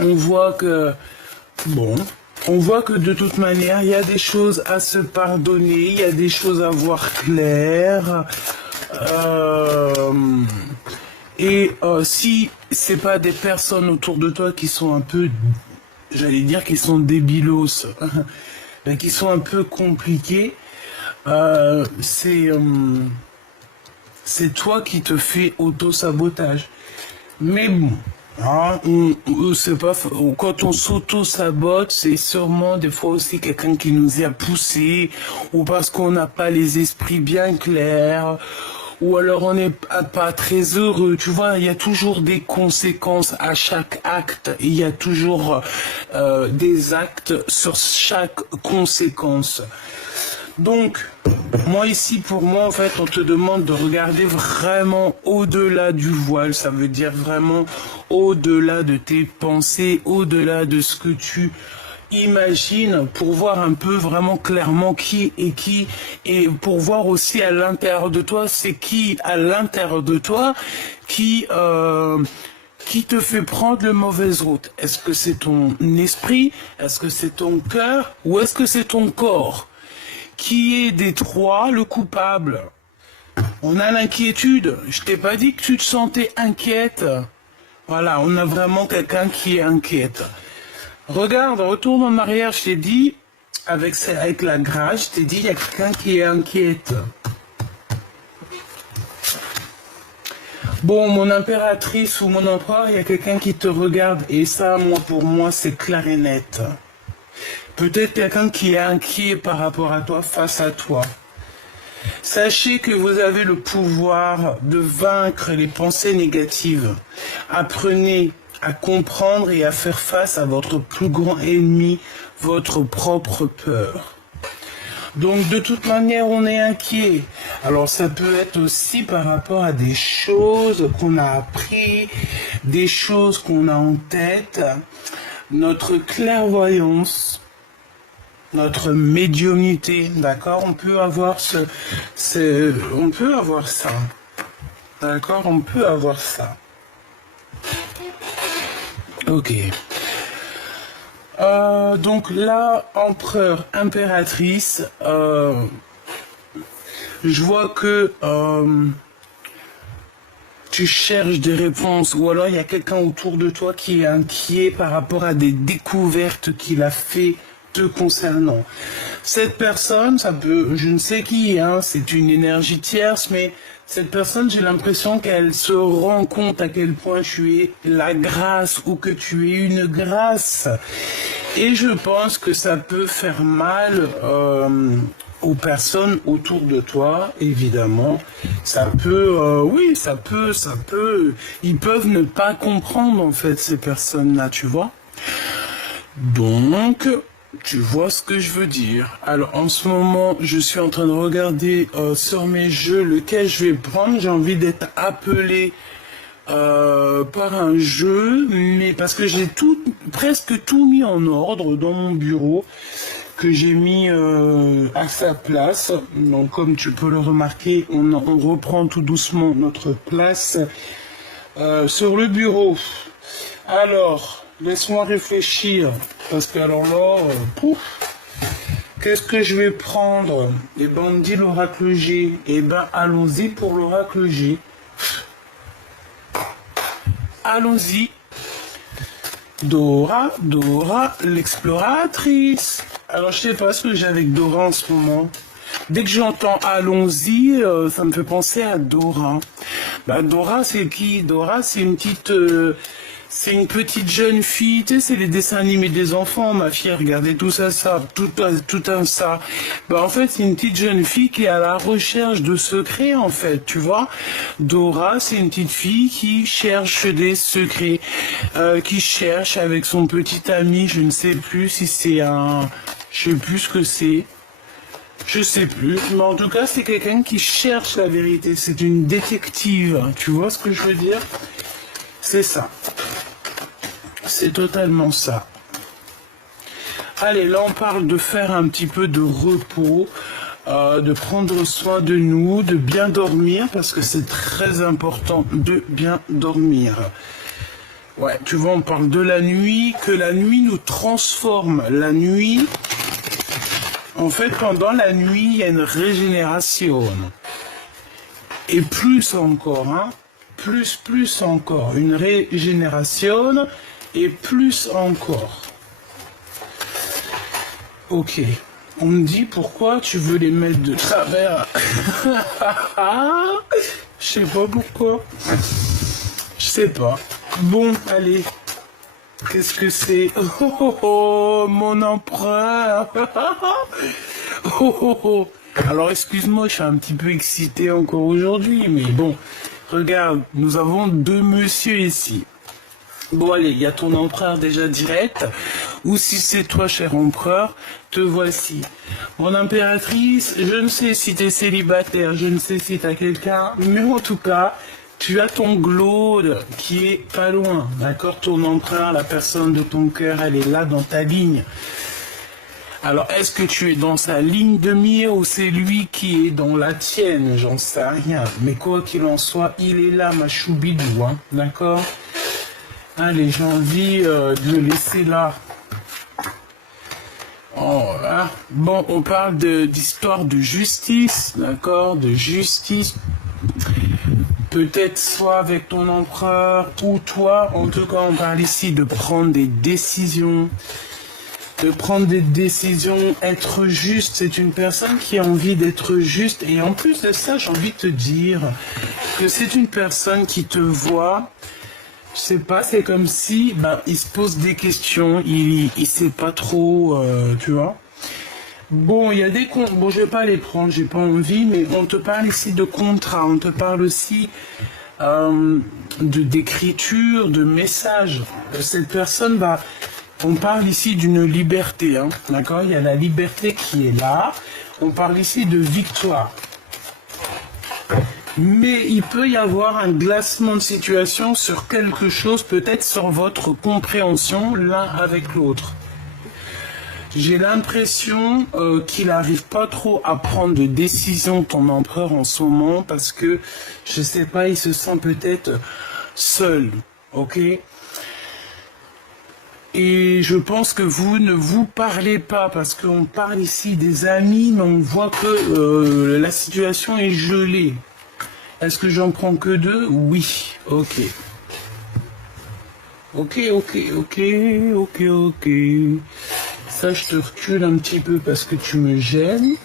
on voit que, bon, on voit que de toute manière, il y a des choses à se pardonner, il y a des choses à voir claires. Si c'est pas des personnes autour de toi qui sont un peu, j'allais dire, qui sont débilos, ben, qui sont un peu compliquées, c'est toi qui te fais auto-sabotage. Mais bon, hein, c'est pas, quand on s'auto-sabote, c'est sûrement des fois aussi quelqu'un qui nous y a poussé, ou parce qu'on n'a pas les esprits bien clairs, ou alors on n'est pas très heureux. Tu vois, il y a toujours des conséquences à chaque acte. Il y a toujours des actes sur chaque conséquence. Donc, moi ici, pour moi, en fait, on te demande de regarder vraiment au-delà du voile. Ça veut dire vraiment au-delà de tes pensées, au-delà de ce que tu imagines, pour voir un peu vraiment clairement qui est qui, et pour voir aussi à l'intérieur de toi, c'est qui à l'intérieur de toi qui te fait prendre la mauvaise route. Est-ce que c'est ton esprit? Est-ce que c'est ton cœur? Ou est-ce que c'est ton corps? Qui est des trois le coupable? On a l'inquiétude. Je t'ai pas dit que tu te sentais inquiète. Voilà, on a vraiment quelqu'un qui est inquiète. Regarde, retourne en arrière, je t'ai dit, avec la grâce, je t'ai dit, il y a quelqu'un qui est inquiète. Bon, mon impératrice ou mon empereur, il y a quelqu'un qui te regarde. Et ça, moi, pour moi, c'est clair et net. Peut-être quelqu'un qui est inquiet par rapport à toi, face à toi. Sachez que vous avez le pouvoir de vaincre les pensées négatives. Apprenez à comprendre et à faire face à votre plus grand ennemi, votre propre peur. Donc de toute manière, on est inquiet. Alors ça peut être aussi par rapport à des choses qu'on a appris, des choses qu'on a en tête, notre clairvoyance, notre médiumnité, d'accord? On peut avoir on peut avoir ça, d'accord? On peut avoir ça. Ok. Donc là, empereur, impératrice, je vois que tu cherches des réponses, ou alors il y a quelqu'un autour de toi qui est inquiet par rapport à des découvertes qu'il a fait te concernant. Cette personne, ça peut, je ne sais qui, hein, c'est une énergie tierce, mais cette personne, j'ai l'impression qu'elle se rend compte à quel point tu es la grâce ou que tu es une grâce. Et je pense que ça peut faire mal aux personnes autour de toi, évidemment. Ça peut, oui, ça peut, ils peuvent ne pas comprendre, en fait, ces personnes-là, tu vois. Donc, tu vois ce que je veux dire. Alors, en ce moment, je suis en train de regarder sur mes jeux lequel je vais prendre. J'ai envie d'être appelé par un jeu, mais parce que j'ai presque tout mis en ordre dans mon bureau, que j'ai mis à sa place. Donc, comme tu peux le remarquer, on reprend tout doucement notre place sur le bureau. Alors, laisse-moi réfléchir, parce que alors là, qu'est-ce que je vais prendre? Eh ben, on me dit l'oracle G. Eh ben, allons-y pour l'oracle G. Allons-y. Dora, l'exploratrice. Alors, je sais pas ce que j'ai avec Dora en ce moment. Dès que j'entends allons-y, ça me fait penser à Dora. Bah, Dora, c'est qui? Dora, c'est une petite... c'est une petite jeune fille, tu sais, c'est les dessins animés des enfants, ma fille, regardez tout ça, tout un ça. Bah, en fait, c'est une petite jeune fille qui est à la recherche de secrets, en fait, tu vois. Dora, c'est une petite fille qui cherche des secrets, qui cherche avec son petit ami, je ne sais plus si c'est je sais plus ce que c'est. Je sais plus, mais en tout cas, c'est quelqu'un qui cherche la vérité, c'est une détective, tu vois ce que je veux dire? C'est ça. C'est totalement ça. Allez, là on parle de faire un petit peu de repos, de prendre soin de nous, de bien dormir, parce que c'est très important de bien dormir. Ouais, tu vois, on parle de la nuit, que la nuit nous transforme. La nuit, en fait, pendant la nuit, il y a une régénération. Et plus encore, hein. Plus encore. Une régénération et plus encore. Ok. On me dit pourquoi tu veux les mettre de travers. Je sais pas pourquoi. Je sais pas. Bon, allez. Qu'est-ce que c'est? Mon empereur. Alors excuse-moi, je suis un petit peu excité encore aujourd'hui, mais bon, regarde, nous avons deux messieurs ici. Bon allez, il y a ton empereur déjà direct, ou si c'est toi, cher empereur, te voici. Mon impératrice, je ne sais si t'es célibataire, je ne sais si t'as quelqu'un, mais en tout cas, tu as ton Glaude qui est pas loin, d'accord? Ton empereur, la personne de ton cœur, elle est là dans ta ligne. Alors, est-ce que tu es dans sa ligne de mire ou c'est lui qui est dans la tienne? J'en sais rien. Mais quoi qu'il en soit, il est là, ma choubidou, hein, d'accord? Allez, j'ai envie de le laisser là. Oh, là. Bon, on parle d'histoire de justice, d'accord? De justice. Peut-être soit avec ton empereur ou toi. En tout cas, on parle ici de prendre des décisions. De prendre des décisions, être juste. C'est une personne qui a envie d'être juste. Et en plus de ça, j'ai envie de te dire que c'est une personne qui te voit. Je sais pas, c'est comme si il se pose des questions. Il sait pas trop, tu vois. Bon, il y a des comptes. Bon, je vais pas les prendre, j'ai pas envie, mais on te parle ici de contrat. On te parle aussi d'écriture, de messages. Cette personne va... On parle ici d'une liberté, hein, d'accord? Il y a la liberté qui est là. On parle ici de victoire. Mais il peut y avoir un glacement de situation sur quelque chose, peut-être sur votre compréhension l'un avec l'autre. J'ai l'impression qu'il n'arrive pas trop à prendre de décision, ton empereur, en ce moment, parce que, je sais pas, il se sent peut-être seul, ok? Et je pense que vous ne vous parlez pas, parce qu'on parle ici des amis, mais on voit que la situation est gelée. Est-ce que j'en prends que deux? Oui. Ok. Ok. Ça, je te recule un petit peu parce que tu me gênes.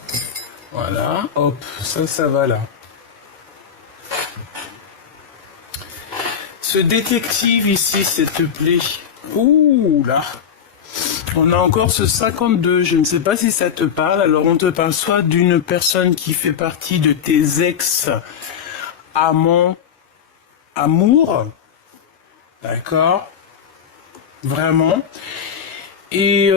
Voilà. Hop, ça va là. Ce détective ici, s'il te plaît. Ouh là. On a encore ce 52, je ne sais pas si ça te parle. Alors on te parle soit d'une personne qui fait partie de tes ex-amants, amour, d'accord, vraiment. Et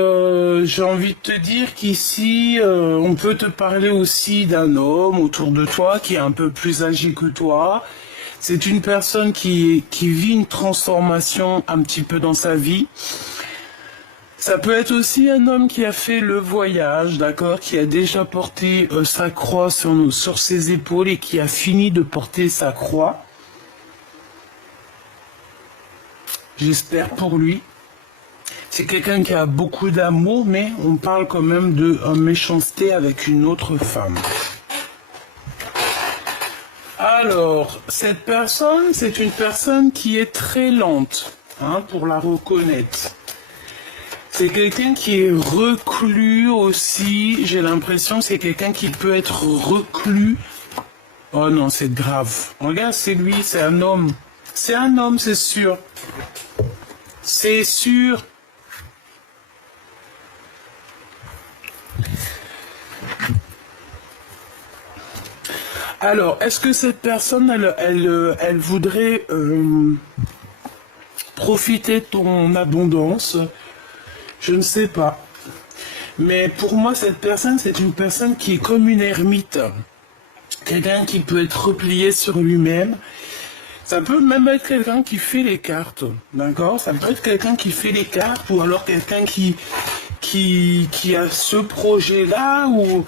j'ai envie de te dire qu'ici, on peut te parler aussi d'un homme autour de toi qui est un peu plus âgé que toi. C'est une personne qui vit une transformation un petit peu dans sa vie. Ça peut être aussi un homme qui a fait le voyage, d'accord, qui a déjà porté sa croix sur ses épaules et qui a fini de porter sa croix. J'espère pour lui. C'est quelqu'un qui a beaucoup d'amour, mais on parle quand même de méchanceté avec une autre femme. Alors, cette personne, c'est une personne qui est très lente, hein, pour la reconnaître. C'est quelqu'un qui est reclus aussi, j'ai l'impression que c'est quelqu'un qui peut être reclus. Oh non, c'est grave. Regarde, c'est lui, c'est un homme. C'est un homme, c'est sûr. C'est sûr. Alors, est-ce que cette personne, elle voudrait profiter de ton abondance? Je ne sais pas. Mais pour moi, cette personne, c'est une personne qui est comme une ermite. Quelqu'un qui peut être replié sur lui-même. Ça peut même être quelqu'un qui fait les cartes, d'accord? Ça peut être quelqu'un qui fait les cartes ou alors quelqu'un qui a ce projet-là ou...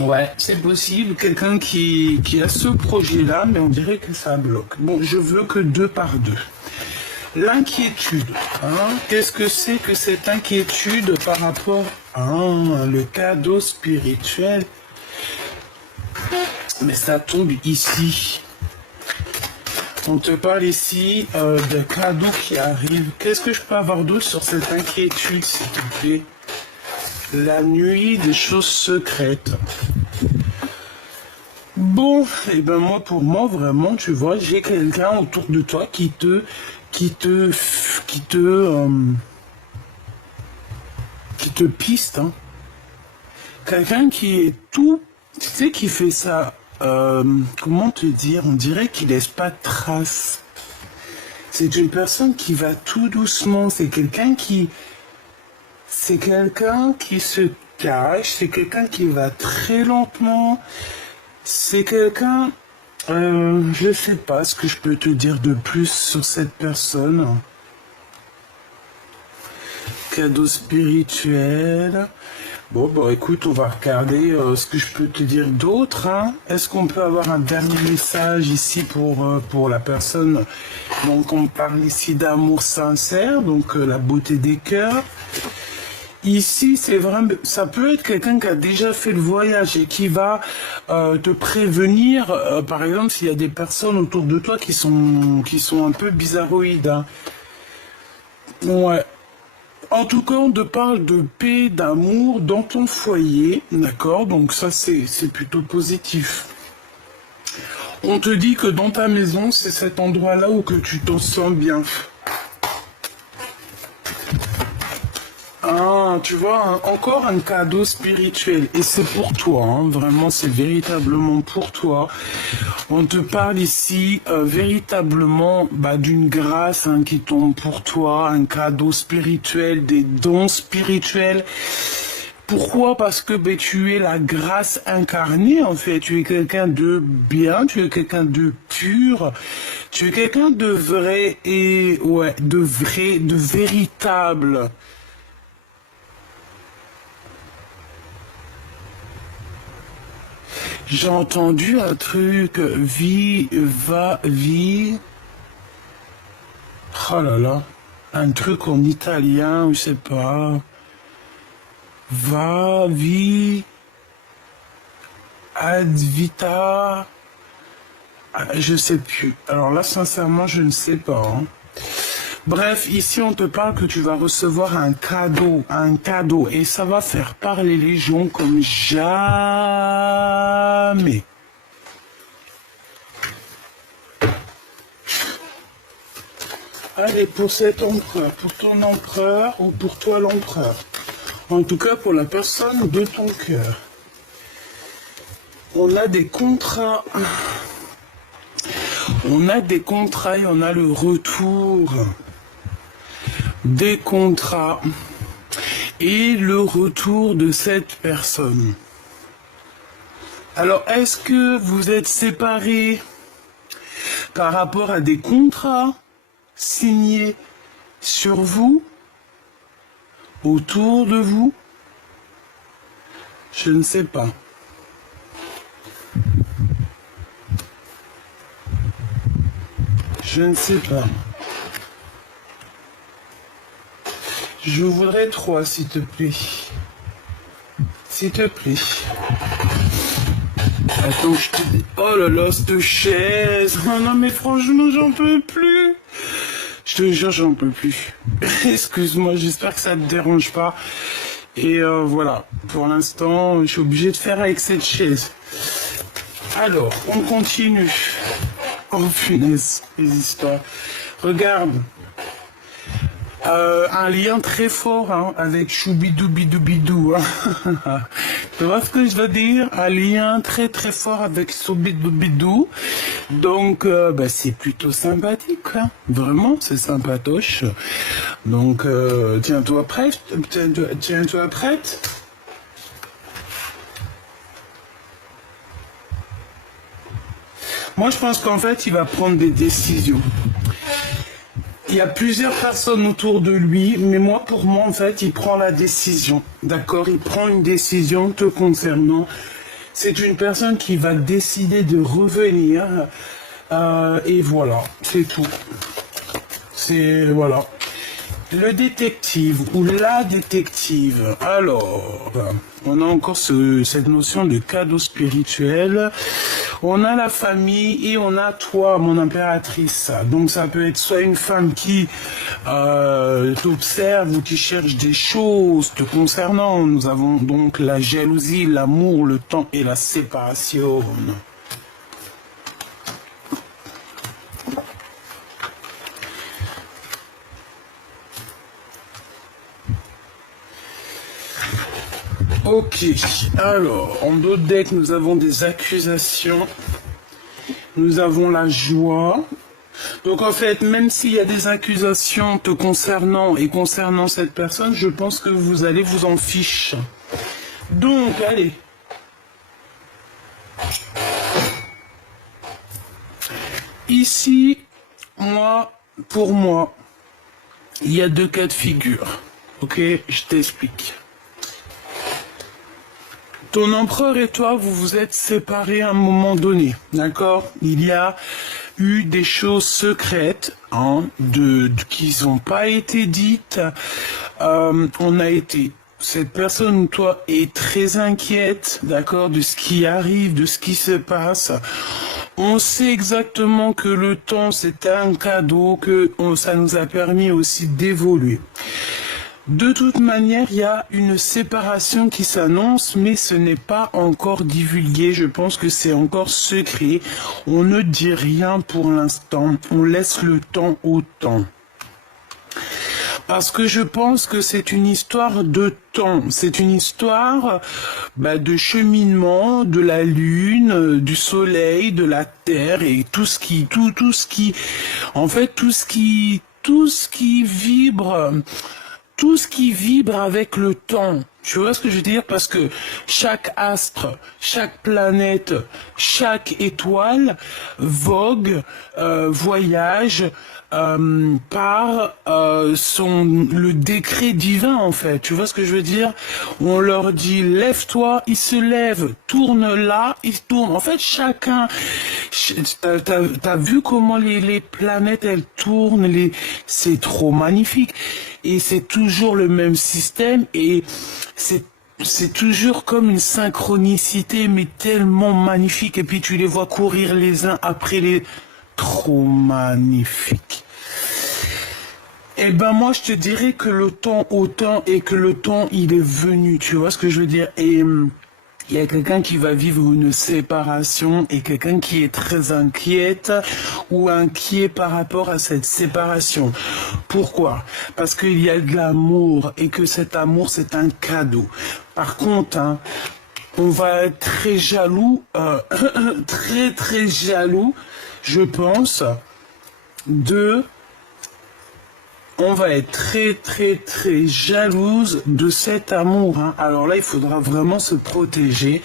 Ouais, c'est possible, quelqu'un qui a ce projet-là, mais on dirait que ça bloque. Bon, je veux que 2 par 2. L'inquiétude. Hein? Qu'est-ce que c'est que cette inquiétude par rapport à le cadeau spirituel? Mais ça tombe ici. On te parle ici de cadeaux qui arrivent. Qu'est-ce que je peux avoir d'autre sur cette inquiétude, s'il te plaît? La nuit des choses secrètes. Bon, et ben moi, pour moi, vraiment, tu vois, j'ai quelqu'un autour de toi qui te piste, hein. Quelqu'un qui est tout, tu sais, qui fait ça, comment te dire, on dirait qu'il laisse pas de traces. C'est une personne qui va tout doucement, c'est quelqu'un qui se cache, c'est quelqu'un qui va très lentement, c'est quelqu'un, je sais pas ce que je peux te dire de plus sur cette personne. Cadeau spirituel. Bon, bah écoute, on va regarder ce que je peux te dire d'autre. Hein. Est-ce qu'on peut avoir un dernier message ici pour la personne? Donc, on parle ici d'amour sincère, donc la beauté des cœurs. Ici, c'est vrai, ça peut être quelqu'un qui a déjà fait le voyage et qui va te prévenir, par exemple, s'il y a des personnes autour de toi qui sont un peu bizarroïdes. Hein. Ouais. En tout cas, on te parle de paix, d'amour dans ton foyer, d'accord? Donc ça, c'est plutôt positif. On te dit que dans ta maison, c'est cet endroit-là où que tu t'en sens bien. Ah, tu vois, encore un cadeau spirituel. Et c'est pour toi, hein, vraiment, c'est véritablement pour toi. On te parle ici véritablement d'une grâce qui tombe pour toi, un cadeau spirituel, des dons spirituels. Pourquoi? Parce que tu es la grâce incarnée, en fait. Tu es quelqu'un de bien, tu es quelqu'un de pur, tu es quelqu'un de vrai et, ouais, de véritable. J'ai entendu un truc, vie. Oh là là, un truc en italien, je sais pas. Vie, ad vita. Je sais plus. Alors là, sincèrement, je ne sais pas. Hein. Bref, ici, on te parle que tu vas recevoir un cadeau, et ça va faire parler les gens comme jamais. Allez, pour cet empereur, pour ton empereur ou pour toi l'empereur. En tout cas, pour la personne de ton cœur. On a des contrats. On a des contrats et on a le retour des contrats et le retour de cette personne. Alors, est-ce que vous êtes séparés par rapport à des contrats signés sur vous, autour de vous? Je ne sais pas. Je ne sais pas. Je voudrais 3, s'il te plaît. S'il te plaît. Attends, je te dis... Oh là là, cette chaise. Oh non, mais franchement, j'en peux plus. Je te jure, j'en peux plus. Excuse-moi, j'espère que ça ne te dérange pas. Et voilà, pour l'instant, je suis obligé de faire avec cette chaise. Alors, on continue. Oh punaise, les histoires. Regarde. Un lien très fort avec Choubidoubidou. Hein. Tu vois ce que je veux dire? Un lien très très fort avec Choubidoubidou. Donc c'est plutôt sympathique. Hein. Vraiment, c'est sympatoche. Donc tiens-toi prête. Tiens-toi prête. Moi je pense qu'en fait il va prendre des décisions. Il y a plusieurs personnes autour de lui, mais pour moi, en fait, il prend la décision. D'accord? Il prend une décision te concernant. C'est une personne qui va décider de revenir. Et voilà, c'est tout. C'est, voilà. Le détective ou la détective. Alors, on a encore cette notion de cadeau spirituel. On a la famille et on a toi, mon impératrice. Donc ça peut être soit une femme qui t'observe ou qui cherche des choses te concernant. Nous avons donc la jalousie, l'amour, le temps et la séparation. Ok, alors, en d'autres decks, nous avons des accusations, nous avons la joie. Donc en fait, même s'il y a des accusations te concernant et concernant cette personne, je pense que vous allez vous en ficher. Donc, allez. Ici, pour moi, il y a deux cas de figure. Ok, je t'explique. Ton empereur et toi, vous vous êtes séparés à un moment donné, d'accord? Il y a eu des choses secrètes qui n'ont pas été dites. Cette personne, toi, est très inquiète, d'accord, de ce qui arrive, de ce qui se passe. On sait exactement que le temps, c'est un cadeau, ça nous a permis aussi d'évoluer. De toute manière, il y a une séparation qui s'annonce, mais ce n'est pas encore divulgué. Je pense que c'est encore secret. On ne dit rien pour l'instant. On laisse le temps au temps. Parce que je pense que c'est une histoire de temps. C'est une histoire de cheminement, de la lune, du soleil, de la terre et tout ce qui vibre. Tout ce qui vibre avec le temps. Tu vois ce que je veux dire? Parce que chaque astre, chaque planète, chaque étoile vogue, voyage par le décret divin en fait. Tu vois ce que je veux dire? On leur dit lève-toi, ils se lèvent, tourne là, ils tournent. En fait, chacun. T'as vu comment les planètes elles tournent, c'est trop magnifique. Et c'est toujours le même système et c'est toujours comme une synchronicité mais tellement magnifique et puis tu les vois courir les uns après les... Trop magnifique. Eh ben moi je te dirais que le temps autant et que le temps il est venu, tu vois ce que je veux dire? Et il y a quelqu'un qui va vivre une séparation et quelqu'un qui est très inquiète ou inquiet par rapport à cette séparation. Pourquoi? Parce qu'il y a de l'amour et que cet amour c'est un cadeau. Par contre, on va être très jaloux, très jaloux, je pense, on va être très jalouse de cet amour. Alors là, il faudra vraiment se protéger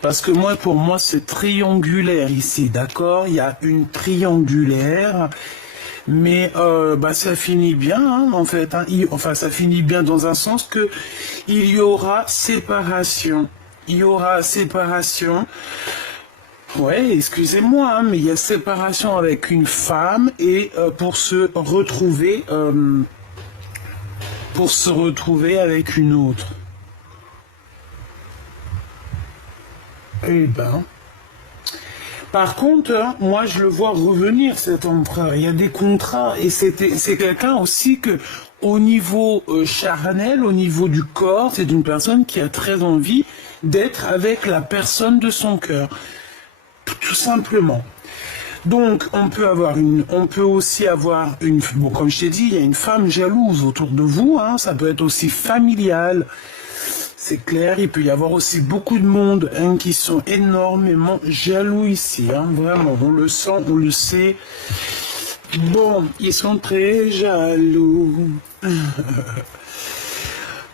parce que pour moi, c'est triangulaire ici, d'accord? Il y a une triangulaire, mais ça finit bien, en fait. Ça finit bien dans un sens que il y aura séparation. Il y aura séparation. Ouais, excusez-moi, mais il y a séparation avec une femme et pour se retrouver avec une autre. Eh ben. Par contre, moi je le vois revenir cet empereur. Il y a des contrats et c'est quelqu'un aussi que au niveau charnel, au niveau du corps, c'est une personne qui a très envie d'être avec la personne de son cœur. Tout simplement. Donc, on peut aussi avoir comme je t'ai dit, il y a une femme jalouse autour de vous, ça peut être aussi familial. C'est clair, il peut y avoir aussi beaucoup de monde qui sont énormément jaloux ici, vraiment, on le sent, on le sait. Bon, ils sont très jaloux.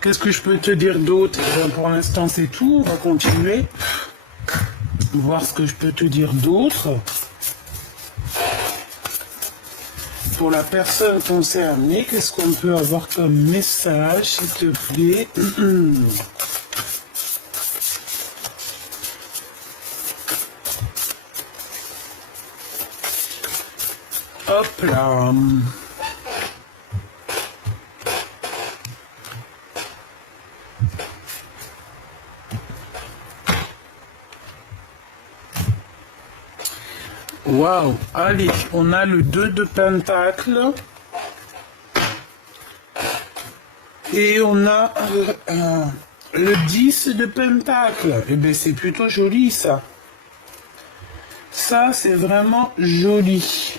Qu'est-ce que je peux te dire d'autre? Pour l'instant, c'est tout, on va continuer. Voir ce que je peux te dire d'autre. Pour la personne concernée, qu'est-ce qu'on peut avoir comme message, s'il te plaît? Hop là. Waouh. Allez, on a le 2 de Pentacle. Et on a le 10 de Pentacle. Eh bien, c'est plutôt joli, ça. Ça, c'est vraiment joli.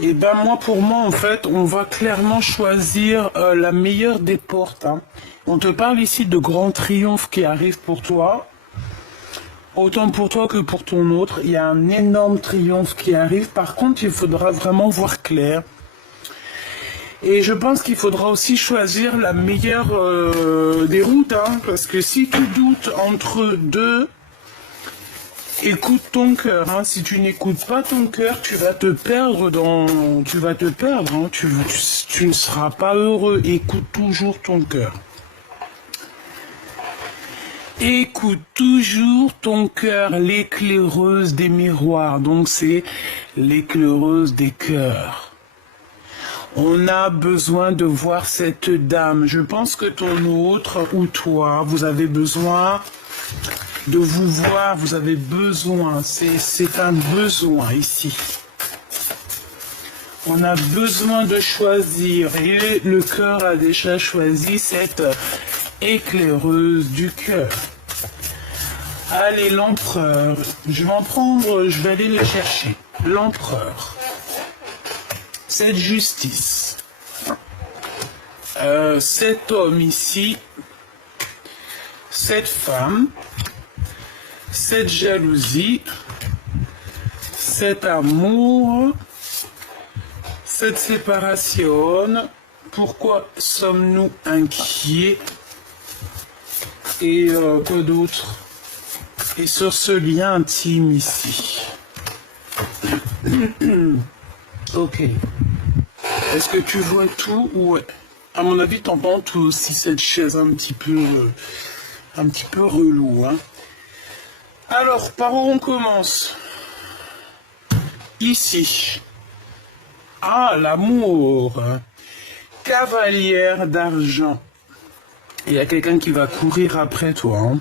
Et ben moi, pour moi, en fait, on va clairement choisir la meilleure des portes. Hein. On te parle ici de grands triomphes qui arrivent pour toi. Autant pour toi que pour ton autre. Il y a un énorme triomphe qui arrive. Par contre, il faudra vraiment voir clair. Et je pense qu'il faudra aussi choisir la meilleure des routes. Hein, parce que si tu doutes entre deux... Écoute ton cœur, hein. Si tu n'écoutes pas ton cœur, tu vas te perdre Tu vas te perdre, hein. Tu ne seras pas heureux. Écoute toujours ton cœur. Écoute toujours ton cœur, l'éclaireuse des miroirs. Donc c'est l'éclaireuse des cœurs. On a besoin de voir cette dame. Je pense que ton autre ou toi, vous avez besoin... de vous voir, vous avez besoin, c'est un besoin ici. On a besoin de choisir et le cœur a déjà choisi cette éclaireuse du cœur. Allez, l'empereur, je vais aller le chercher. L'empereur, cette justice, cet homme ici, cette femme, cette jalousie, cet amour, cette séparation, pourquoi sommes-nous inquiets? Et quoi d'autre? Et sur ce lien intime ici. Ok. Est-ce que tu vois tout? Ouais. À mon avis, t'entends tout aussi cette chaise un petit peu relou, hein. Alors, par où on commence? Ici. Ah, l'amour. Cavalière d'argent. Il y a quelqu'un qui va courir après toi. Hein.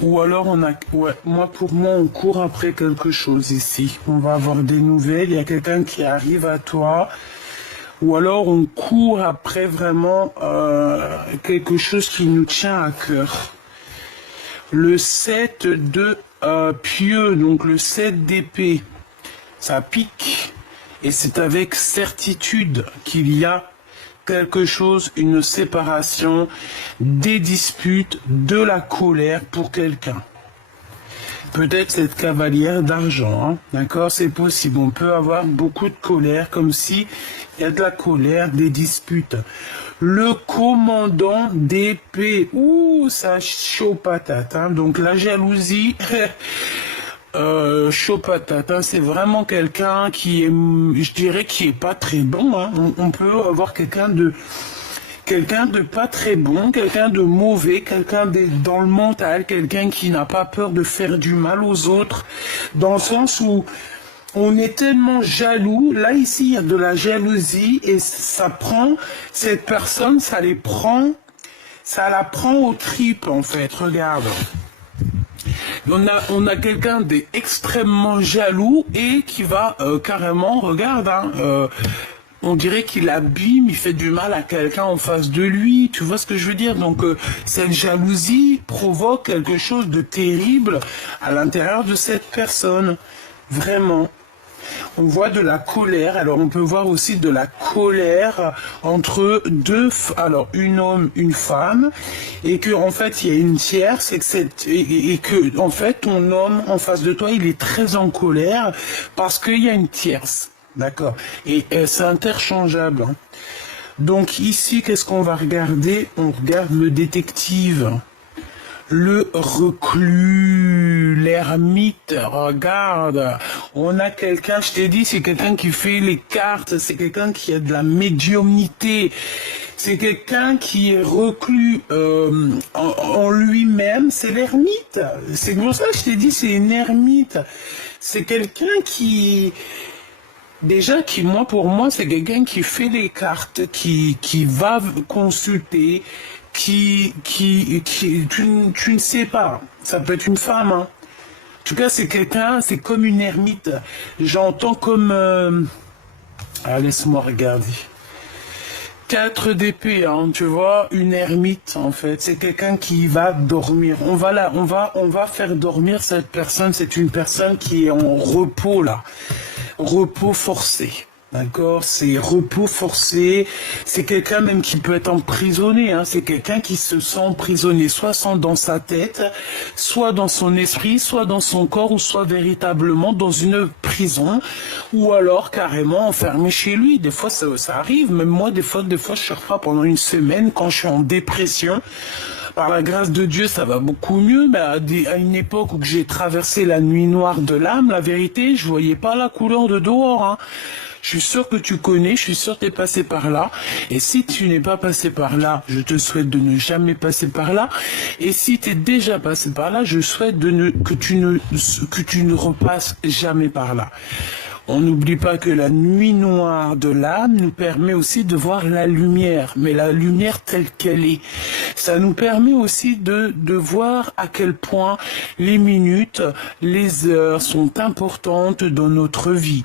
Ou alors on a... Ouais, pour moi, on court après quelque chose ici. On va avoir des nouvelles. Il y a quelqu'un qui arrive à toi. Ou alors on court après vraiment quelque chose qui nous tient à cœur. Le 7 de pieux, donc le 7 d'épée, ça pique. Et c'est avec certitude qu'il y a quelque chose, une séparation, des disputes, de la colère pour quelqu'un. Peut-être cette cavalière d'argent, hein, d'accord, c'est possible. On peut avoir beaucoup de colère, comme si il y a de la colère, des disputes. Le commandant d'épée, ouh, ça chaud patate, hein. Donc la jalousie, chaud patate, hein. C'est vraiment quelqu'un qui est, je dirais, qui est pas très bon, hein. On peut avoir quelqu'un de pas très bon, quelqu'un de mauvais, quelqu'un dans le mental, quelqu'un qui n'a pas peur de faire du mal aux autres, dans le sens où on est tellement jaloux. Là, ici, il y a de la jalousie et ça prend cette personne, ça la prend aux tripes, en fait. Regarde. On a quelqu'un d'extrêmement jaloux et qui va carrément, regarde, hein, on dirait qu'il abîme, il fait du mal à quelqu'un en face de lui, tu vois ce que je veux dire? Donc cette jalousie provoque quelque chose de terrible à l'intérieur de cette personne, vraiment. On voit de la colère, alors on peut voir aussi de la colère entre deux, alors une homme, une femme, et que en fait il y a une tierce, et que en fait ton homme en face de toi il est très en colère parce qu'il y a une tierce, d'accord, et c'est interchangeable. Hein. Donc ici qu'est-ce qu'on va regarder? On regarde le détective. Le reclus, l'ermite, regarde, on a quelqu'un, je t'ai dit, c'est quelqu'un qui fait les cartes, c'est quelqu'un qui a de la médiumnité, c'est quelqu'un qui est reclus en lui-même, c'est l'ermite. C'est pour ça que je t'ai dit, c'est une ermite. C'est quelqu'un qui... Déjà, pour moi, c'est quelqu'un qui fait les cartes, qui va consulter, tu ne sais pas, ça peut être une femme, hein. tout cas, c'est quelqu'un, c'est comme une ermite. J'entends comme... laisse-moi regarder. 4 d'épée, hein, tu vois, une ermite en fait. C'est quelqu'un qui va dormir. On va faire dormir cette personne. C'est une personne qui est en repos là, repos forcé. D'accord, c'est repos forcé, c'est quelqu'un même qui peut être emprisonné, hein. C'est quelqu'un qui se sent emprisonné, soit dans sa tête, soit dans son esprit, soit dans son corps, ou soit véritablement dans une prison, ou alors carrément enfermé chez lui. Des fois ça arrive, même moi des fois je repars pendant une semaine quand je suis en dépression. Par la grâce de Dieu, ça va beaucoup mieux, mais à une époque où j'ai traversé la nuit noire de l'âme, la vérité, je voyais pas la couleur de dehors, hein. Je suis sûr que tu connais, je suis sûr que tu es passé par là. Et si tu n'es pas passé par là, je te souhaite de ne jamais passer par là. Et si tu es déjà passé par là, je souhaite que tu ne repasses jamais par là. On n'oublie pas que la nuit noire de l'âme nous permet aussi de voir la lumière, mais la lumière telle qu'elle est. Ça nous permet aussi de voir à quel point les minutes, les heures sont importantes dans notre vie.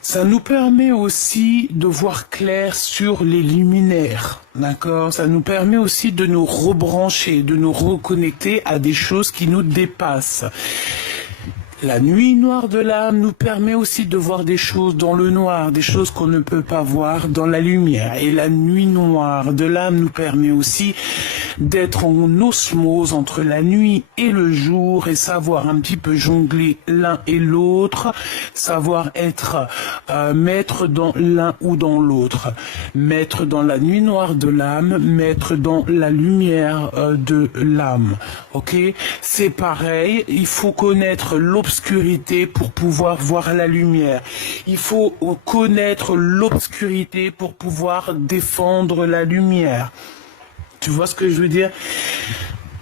Ça nous permet aussi de voir clair sur les luminaires, d'accord? Ça nous permet aussi de nous rebrancher, de nous reconnecter à des choses qui nous dépassent. La nuit noire de l'âme nous permet aussi de voir des choses dans le noir, des choses qu'on ne peut pas voir dans la lumière. Et la nuit noire de l'âme nous permet aussi d'être en osmose entre la nuit et le jour et savoir un petit peu jongler l'un et l'autre, savoir être maître dans l'un ou dans l'autre, maître dans la nuit noire de l'âme, maître dans la lumière de l'âme. Ok, c'est pareil, il faut connaître l'obscurité pour pouvoir voir la lumière. Il faut connaître l'obscurité pour pouvoir défendre la lumière. Tu vois ce que je veux dire?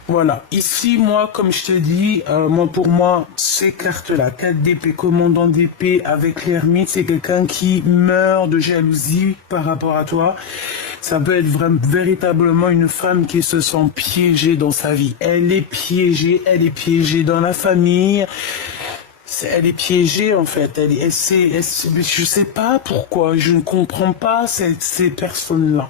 Voilà. Ici, moi, comme je te dis, pour moi, ces cartes-là, 4 d'épée, commandant d'épée avec l'ermite, c'est quelqu'un qui meurt de jalousie par rapport à toi. Ça peut être véritablement une femme qui se sent piégée dans sa vie. Elle est piégée dans la famille. Elle est piégée en fait. Je sais pas pourquoi. Je ne comprends pas ces personnes-là.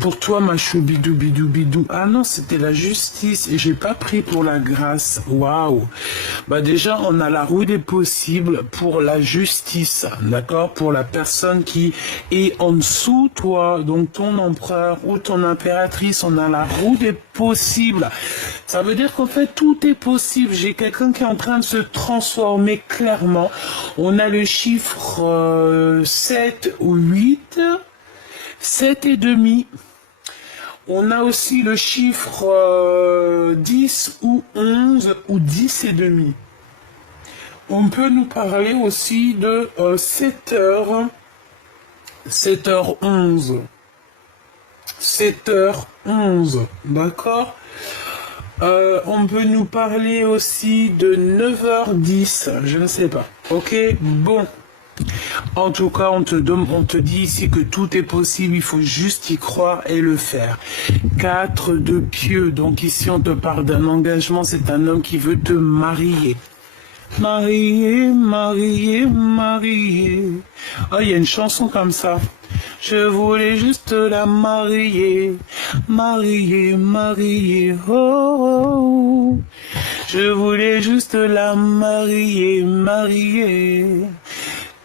Pour toi, ma choubidou bidou bidou. Ah non, c'était la justice et j'ai pas pris pour la grâce. Waouh. Bah déjà, on a la roue des possibles pour la justice, d'accord? Pour la personne qui est en dessous toi, donc ton empereur ou ton impératrice, on a la roue des possibles. Ça veut dire qu'en fait, tout est possible. J'ai quelqu'un qui est en train de se transformer clairement. On a le chiffre 7 ou 8, 7 et demi. On a aussi le chiffre 10 ou 11 ou 10 et demi. On peut nous parler aussi de 7h11. 7h11, d'accord? On peut nous parler aussi de 9h10, je ne sais pas. Ok, bon. En tout cas, on te dit ici que tout est possible, il faut juste y croire et le faire. 4 de pieux, donc ici on te parle d'un engagement, c'est un homme qui veut te marier. Marier, marier, marier. Oh, il y a une chanson comme ça. Je voulais juste la marier, marier, marier, oh, oh. Je voulais juste la marier, marier.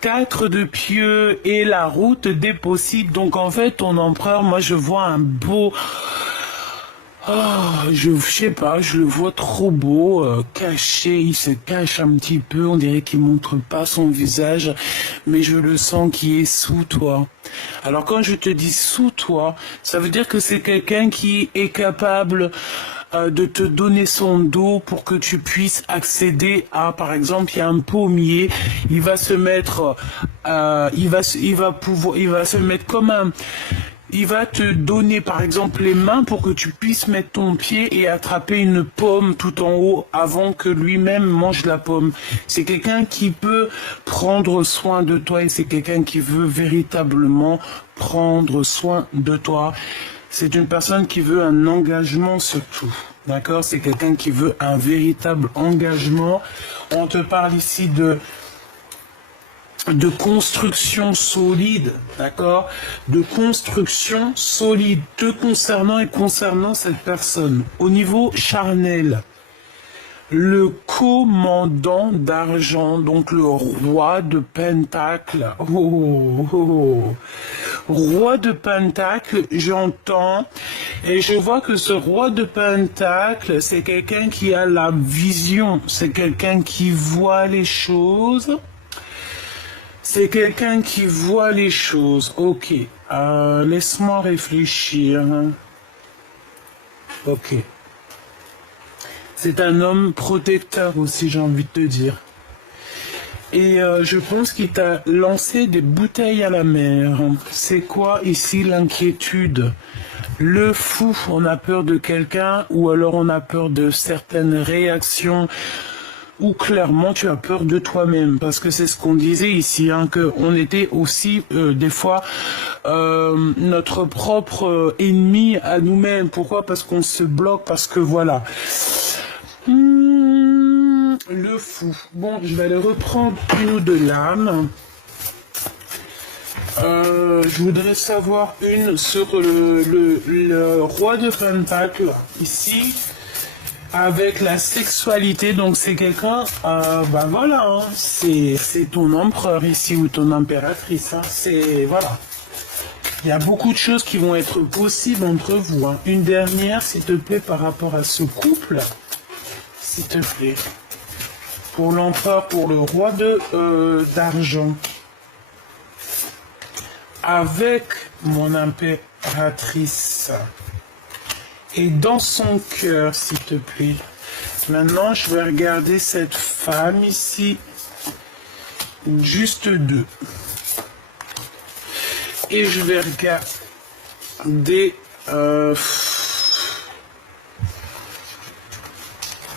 4 de pieux et la route des possibles. Donc en fait, ton empereur, moi je vois un beau... Oh, je sais pas, je le vois trop beau, caché, il se cache un petit peu, on dirait qu'il montre pas son visage, mais je le sens qui est sous toi. Alors quand je te dis sous toi, ça veut dire que c'est quelqu'un qui est capable de te donner son dos pour que tu puisses accéder à, par exemple, il y a un pommier, il va se mettre, il va se mettre comme un... Il va te donner par exemple les mains pour que tu puisses mettre ton pied et attraper une pomme tout en haut avant que lui-même mange la pomme. C'est quelqu'un qui peut prendre soin de toi et c'est quelqu'un qui veut véritablement prendre soin de toi. C'est une personne qui veut un engagement surtout. D'accord? C'est quelqu'un qui veut un véritable engagement. On te parle ici de construction solide, d'accord? De construction solide te concernant et concernant cette personne. Au niveau charnel, le commandant d'argent, donc le roi de pentacle. Oh, oh, oh. Roi de pentacle, j'entends, et je vois que ce roi de pentacle, c'est quelqu'un qui a la vision, c'est quelqu'un qui voit les choses. C'est quelqu'un qui voit les choses. Ok. Laisse-moi réfléchir. Ok. C'est un homme protecteur aussi, j'ai envie de te dire. Et je pense qu'il t'a lancé des bouteilles à la mer. C'est quoi ici l'inquiétude? Le fou, on a peur de quelqu'un ou alors on a peur de certaines réactions ou clairement tu as peur de toi-même, parce que c'est ce qu'on disait ici, hein, qu'on était aussi des fois notre propre ennemi à nous-mêmes. Pourquoi? Parce qu'on se bloque, parce que voilà. Le fou. Bon, je vais aller reprendre une ou deux lames. Je voudrais savoir une sur le roi de Pentacle, ici. Avec la sexualité, donc c'est quelqu'un, bah voilà, hein, c'est ton empereur ici ou ton impératrice, hein, c'est, voilà. Il y a beaucoup de choses qui vont être possibles entre vous, hein. Une dernière, s'il te plaît, par rapport à ce couple, s'il te plaît. Pour l'empereur, pour le roi d'argent. Avec mon impératrice. Et dans son cœur, s'il te plaît. Maintenant, je vais regarder cette femme ici. Juste deux. Et je vais regarder...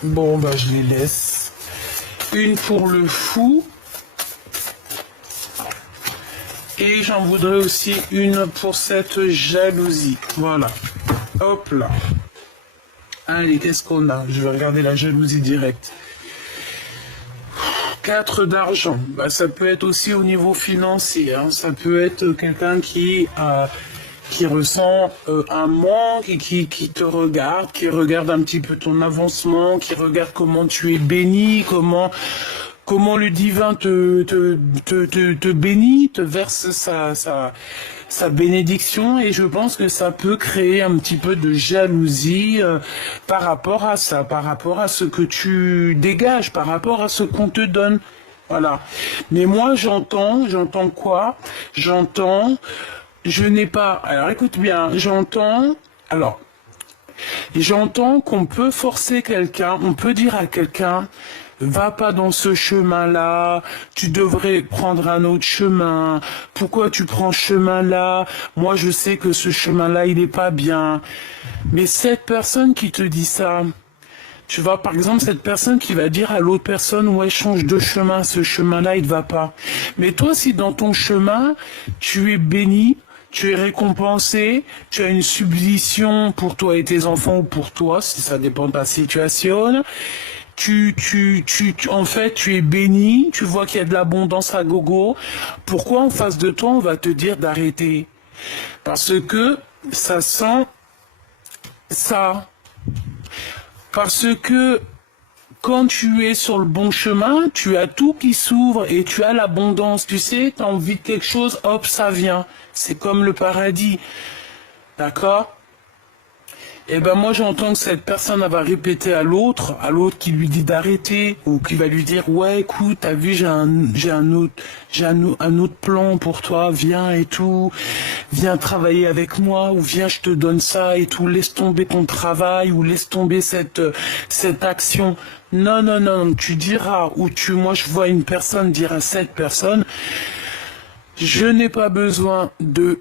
Bon, bah, je les laisse. Une pour le fou. Et j'en voudrais aussi une pour cette jalousie. Voilà. Hop là. Allez, qu'est-ce qu'on a? Je vais regarder la jalousie directe. 4 d'argent. Bah, ça peut être aussi au niveau financier. Hein. Ça peut être quelqu'un qui ressent un manque et qui te regarde, qui regarde un petit peu ton avancement, qui regarde comment tu es béni, comment le divin te bénit, te verse sa bénédiction, et je pense que ça peut créer un petit peu de jalousie par rapport à ça, par rapport à ce que tu dégages, par rapport à ce qu'on te donne. Voilà. Mais moi, j'entends quoi? Je n'ai pas... Alors, écoute bien, j'entends qu'on peut forcer quelqu'un, on peut dire à quelqu'un... Va pas dans ce chemin-là, tu devrais prendre un autre chemin. Pourquoi tu prends ce chemin-là? Moi, je sais que ce chemin-là, il est pas bien. Mais cette personne qui te dit ça, tu vois, par exemple, cette personne qui va dire à l'autre personne, ouais, change de chemin, ce chemin-là, il ne va pas. Mais toi, si dans ton chemin, tu es béni, tu es récompensé, tu as une subvention pour toi et tes enfants ou pour toi, si ça dépend de ta situation, en fait, tu es béni, tu vois qu'il y a de l'abondance à gogo. Pourquoi en face de toi, on va te dire d'arrêter? Parce que ça sent ça. Parce que quand tu es sur le bon chemin, tu as tout qui s'ouvre et tu as l'abondance. Tu sais, tu as envie de quelque chose, hop, ça vient. C'est comme le paradis. D'accord? Et ben moi j'entends que cette personne va répéter à l'autre qui lui dit d'arrêter, ou qui va lui dire ouais écoute, t'as vu, j'ai un autre plan pour toi, viens et tout, viens travailler avec moi, ou viens je te donne ça et tout, laisse tomber ton travail, ou laisse tomber cette action. Non, tu diras, moi je vois une personne dire à cette personne, je n'ai pas besoin de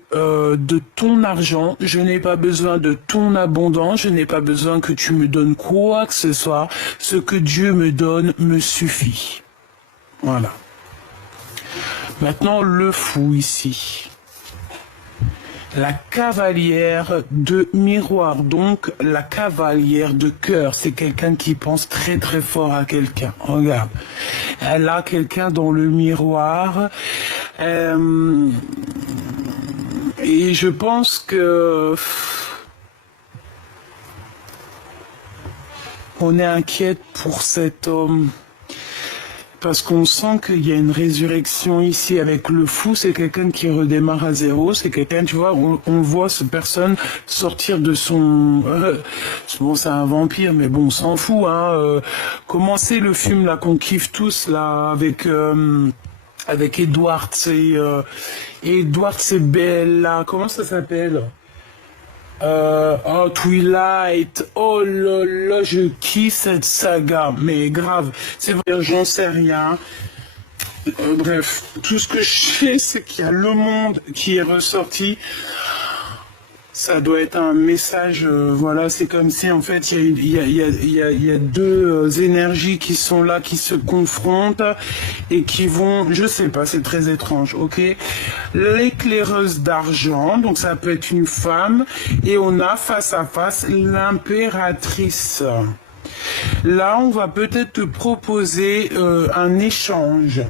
ton argent, je n'ai pas besoin de ton abondance, je n'ai pas besoin que tu me donnes quoi que ce soit. Ce que Dieu me donne me suffit. Voilà. Maintenant, le fou ici. la cavalière de miroir, donc la cavalière de cœur. C'est quelqu'un qui pense très très fort à quelqu'un. Regarde, elle a quelqu'un dans le miroir. Et je pense que on est inquiète pour cet homme. Parce qu'on sent qu'il y a une résurrection ici avec le fou, c'est quelqu'un qui redémarre à zéro, c'est quelqu'un, tu vois, on voit cette personne sortir de son... bon, c'est un vampire, mais bon, on s'en fout, hein. Comment c'est le film, là, qu'on kiffe tous, là, avec Edward, c'est... Edward, c'est Bella, comment ça s'appelle? Oh, Twilight, oh là là, je kiffe cette saga, mais grave, c'est vrai, j'en sais rien. Bref, tout ce que je sais, c'est qu'il y a le monde qui est ressorti. Ça doit être un message, voilà, c'est comme si en fait il y a deux énergies qui sont là, qui se confrontent et qui vont, je sais pas, c'est très étrange, ok. L'éclaireuse d'argent, donc ça peut être une femme, et on a face à face l'impératrice. Là, on va peut-être te proposer un échange.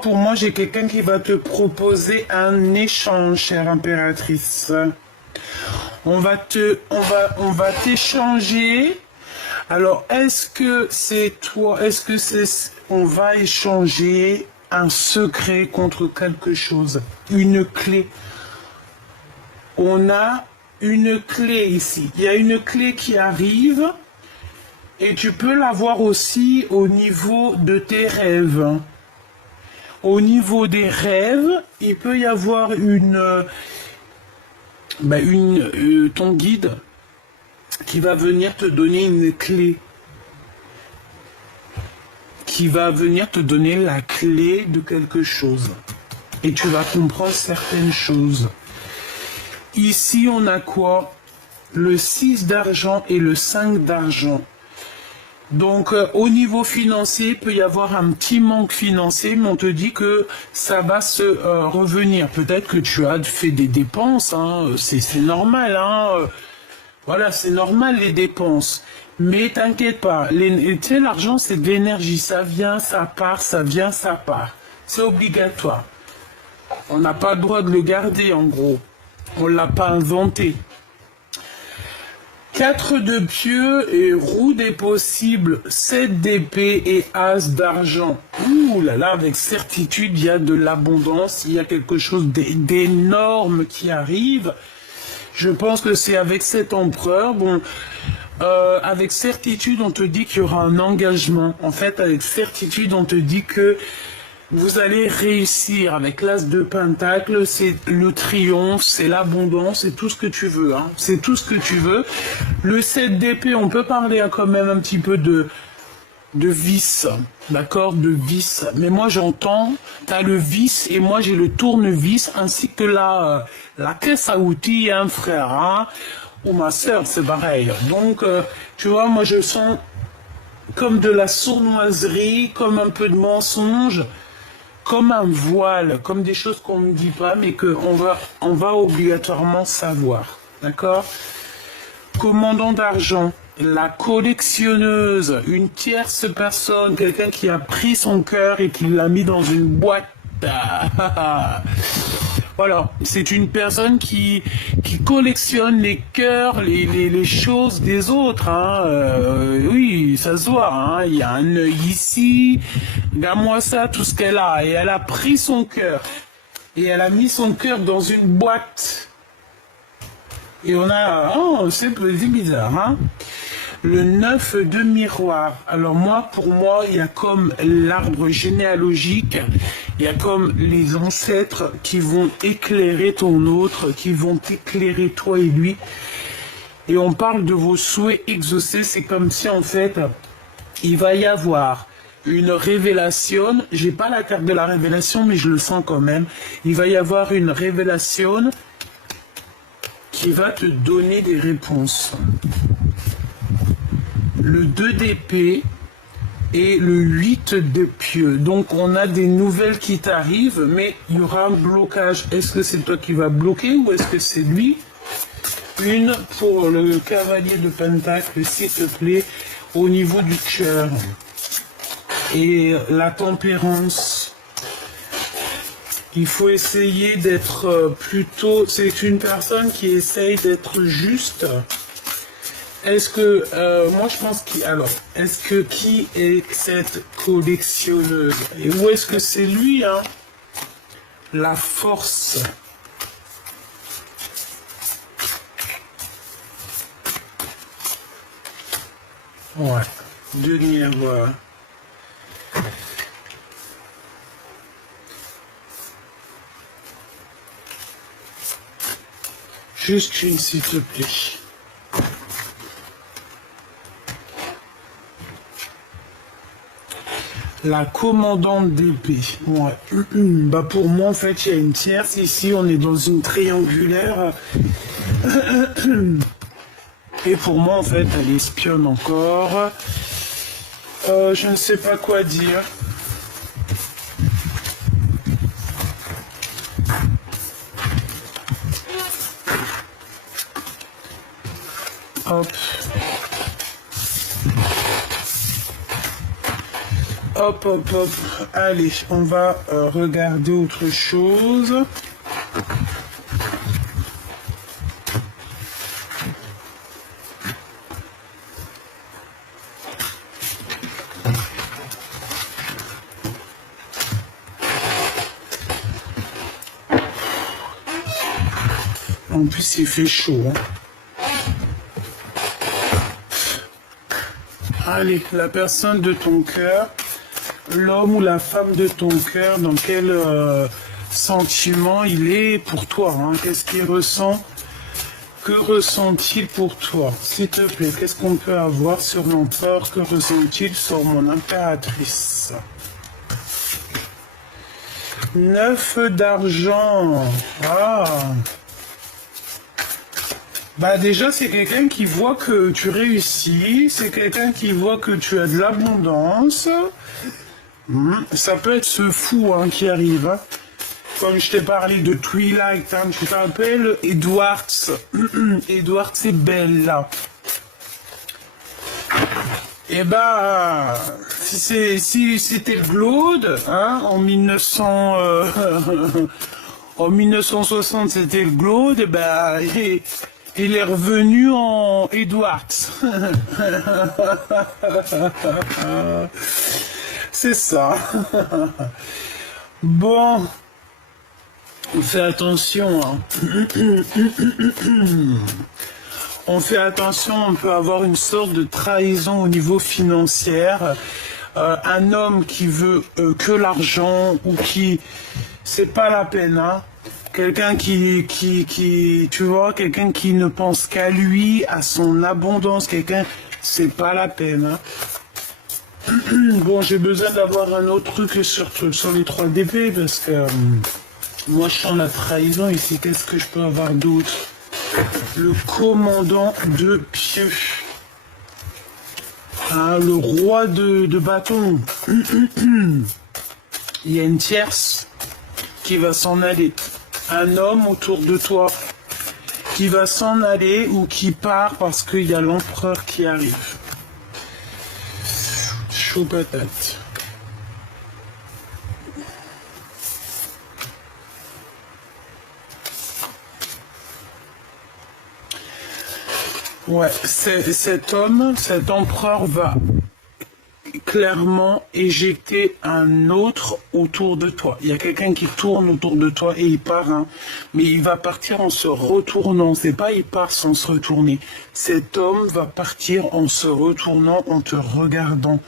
Pour moi, j'ai quelqu'un qui va te proposer un échange, chère impératrice. On va t'échanger. Alors, est-ce que c'est toi, on va échanger un secret contre quelque chose, une clé. On a une clé ici. Il y a une clé qui arrive et tu peux l'avoir aussi au niveau de tes rêves. Au niveau des rêves, il peut y avoir ton guide qui va venir te donner une clé. Qui va venir te donner la clé de quelque chose. Et tu vas comprendre certaines choses. Ici, on a quoi? Le 6 d'argent et le 5 d'argent. Donc, au niveau financier, il peut y avoir un petit manque financier, mais on te dit que ça va se revenir. Peut-être que tu as fait des dépenses, hein, c'est normal, hein. Voilà, c'est normal les dépenses. Mais t'inquiète pas, tu sais, l'argent c'est de l'énergie, ça vient, ça part, ça vient, ça part. C'est obligatoire. On n'a pas le droit de le garder en gros. On l'a pas inventé. 4 de pieux et roue des possibles, 7 d'épée et as d'argent. Ouh là là, avec certitude, il y a de l'abondance, il y a quelque chose d'énorme qui arrive. Je pense que c'est avec cet empereur. Bon, avec certitude, on te dit qu'il y aura un engagement. En fait, avec certitude, on te dit que vous allez réussir. Avec l'as de pentacle, c'est le triomphe, c'est l'abondance, c'est tout ce que tu veux. Hein. C'est tout ce que tu veux. Le 7 d'épée, on peut parler quand même un petit peu de vis, d'accord, de vis. Mais moi j'entends, tu as le vis et moi j'ai le tournevis ainsi que la caisse à outils, hein, frère, hein, ou ma soeur, c'est pareil. Donc, tu vois, moi je sens comme de la sournoiserie, comme un peu de mensonge, comme un voile, comme des choses qu'on ne dit pas, mais qu'on va obligatoirement savoir, d'accord. Commandant d'argent. La collectionneuse, une tierce personne, quelqu'un qui a pris son cœur et qui l'a mis dans une boîte. Voilà, c'est une personne qui collectionne les cœurs, les choses des autres. Hein. Oui, ça se voit. Hein. Il y a un œil ici. Regarde-moi ça, tout ce qu'elle a. Et elle a pris son cœur. Et elle a mis son cœur dans une boîte. Et on a... Oh, c'est bizarre, hein. Le 9 de miroir. Alors moi, pour moi, il y a comme l'arbre généalogique, il y a comme les ancêtres qui vont éclairer ton autre, qui vont éclairer toi et lui. Et on parle de vos souhaits exaucés. C'est comme si, en fait, il va y avoir une révélation. J'ai pas la carte de la révélation, mais je le sens quand même. Il va y avoir une révélation qui va te donner des réponses. Le 2 d'épée, et le 8 de pieux. Donc on a des nouvelles qui t'arrivent, mais il y aura un blocage. Est-ce que c'est toi qui vas bloquer ou est-ce que c'est lui? Une pour le cavalier de Pentacle, s'il te plaît, au niveau du cœur. Et la tempérance. Il faut essayer d'être plutôt... C'est une personne qui essaye d'être juste. Est-ce que... moi, je pense qu'il... Alors, est-ce que qui est cette collectionneuse? Et où est-ce que c'est lui, hein? La force. Ouais. De miroir. Juste une, s'il te plaît. La commandante d'épée. Ouais. Bah pour moi, en fait, il y a une tierce. Ici, on est dans une triangulaire. Et pour moi, en fait, elle espionne encore. Je ne sais pas quoi dire. Hop. Hop, hop, hop. Allez, on va regarder autre chose. En plus, il fait chaud. Hein. Allez, la personne de ton cœur, l'homme ou la femme de ton cœur, dans quel sentiment il est pour toi, hein? Qu'est-ce qu'il ressent? Que ressent-il pour toi? S'il te plaît, qu'est-ce qu'on peut avoir sur l'empereur? Que ressent-il sur mon impératrice? 9 d'argent. Ah. Bah déjà, c'est quelqu'un qui voit que tu réussis, c'est quelqu'un qui voit que tu as de l'abondance. Ça peut être ce fou hein, qui arrive. Hein. Comme je t'ai parlé de Twilight, hein, tu t'appelles Edwards. Edwards, c'est belle là. Eh ben, si c'était Glaude, hein, en 1900, en 1960 c'était le Glaude, eh ben, il est revenu en Edwards. C'est ça. Bon, on fait attention. Hein. On fait attention, on peut avoir une sorte de trahison au niveau financier. Un homme qui veut que l'argent ou qui... C'est pas la peine, hein. Quelqu'un tu vois, quelqu'un qui ne pense qu'à lui, à son abondance, quelqu'un, c'est pas la peine, hein. Bon, j'ai besoin d'avoir un autre truc sur les 3 d'épée parce que moi je sens la trahison ici. Qu'est-ce que je peux avoir d'autre? Le commandant de pieux. Ah, le roi de bâton. Il y a une tierce qui va s'en aller. Un homme autour de toi qui va s'en aller ou qui part parce qu'il y a l'empereur qui arrive. Chaud patate. Ouais, cet homme, cet empereur va clairement éjecter un autre autour de toi. Il y a quelqu'un qui tourne autour de toi et il part, hein, mais il va partir en se retournant. C'est pas il part sans se retourner. Cet homme va partir en se retournant, en te regardant.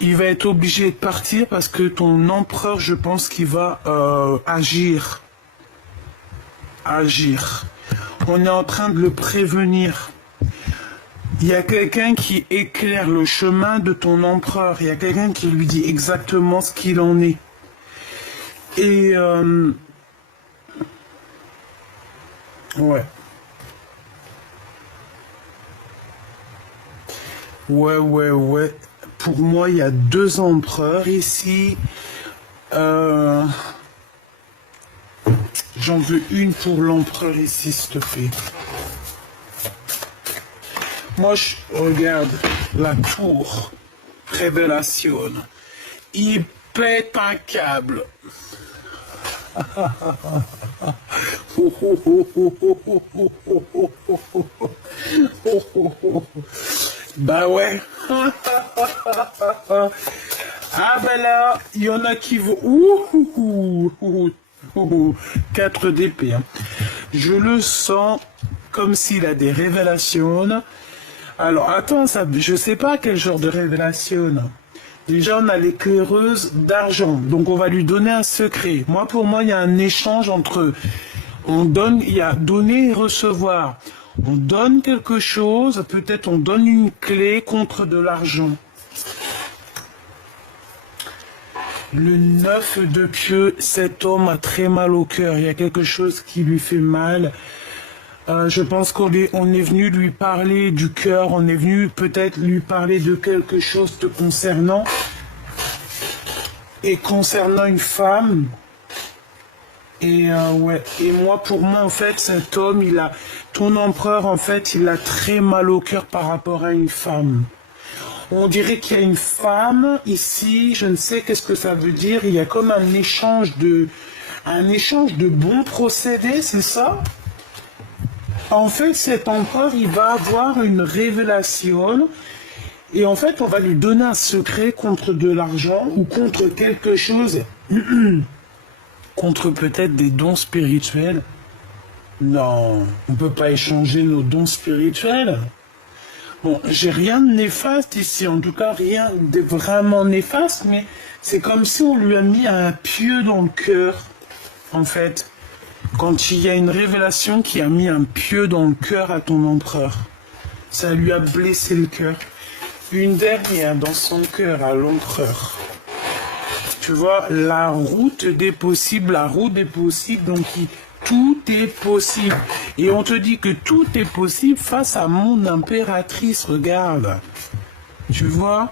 Il va être obligé de partir parce que ton empereur, je pense qu'il va agir. Agir. On est en train de le prévenir. Il y a quelqu'un qui éclaire le chemin de ton empereur. Il y a quelqu'un qui lui dit exactement ce qu'il en est. Et ouais. Ouais. Pour moi, il y a deux empereurs ici. Euh, J'en veux une pour l'empereur ici, s'il te plaît. Moi, je regarde la tour. Révélation. Il pète un câble. Bah ouais. Ah ben là, il y en a qui vont... 4 d'épée. Hein. Je le sens comme s'il a des révélations. Alors attends, ça, je sais pas quel genre de révélation. Déjà, on a l'éclaireuse d'argent. Donc, on va lui donner un secret. Moi, pour moi, il y a un échange entre... On donne, il y a donner et recevoir. On donne quelque chose, peut-être on donne une clé contre de l'argent. Le 9 de pieux, cet homme a très mal au cœur. Il y a quelque chose qui lui fait mal. Je pense on est venu lui parler du cœur. On est venu peut-être lui parler de quelque chose te concernant. Et concernant une femme. Et ouais. Et moi, pour moi, en fait, cet homme, ton empereur, en fait, il a très mal au cœur par rapport à une femme. On dirait qu'il y a une femme ici, je ne sais qu'est-ce que ça veut dire. Il y a comme un échange de bons procédés, c'est ça? En fait, cet empereur, il va avoir une révélation. Et en fait, on va lui donner un secret contre de l'argent ou contre quelque chose, contre peut-être des dons spirituels. Non, on ne peut pas échanger nos dons spirituels. Bon, j'ai rien de néfaste ici, en tout cas rien de vraiment néfaste, mais c'est comme si on lui a mis un pieu dans le cœur, en fait. Quand il y a une révélation qui a mis un pieu dans le cœur à ton empereur, ça lui a blessé le cœur. Une dernière dans son cœur à l'empereur. Tu vois, la route des possibles, donc tout est possible. Et on te dit que tout est possible face à mon impératrice, regarde. Tu vois?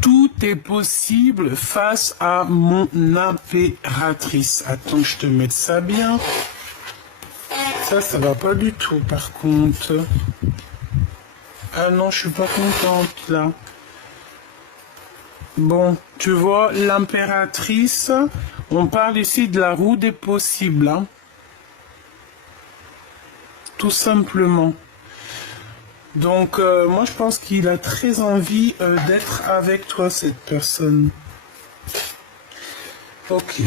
Tout est possible face à mon impératrice. Attends, je te mette ça bien. Ça va pas du tout, par contre. Ah non, je suis pas contente, là. Bon, tu vois, l'impératrice, on parle ici de la roue des possibles, hein. Tout simplement. Donc, moi, je pense qu'il a très envie d'être avec toi, cette personne. Ok.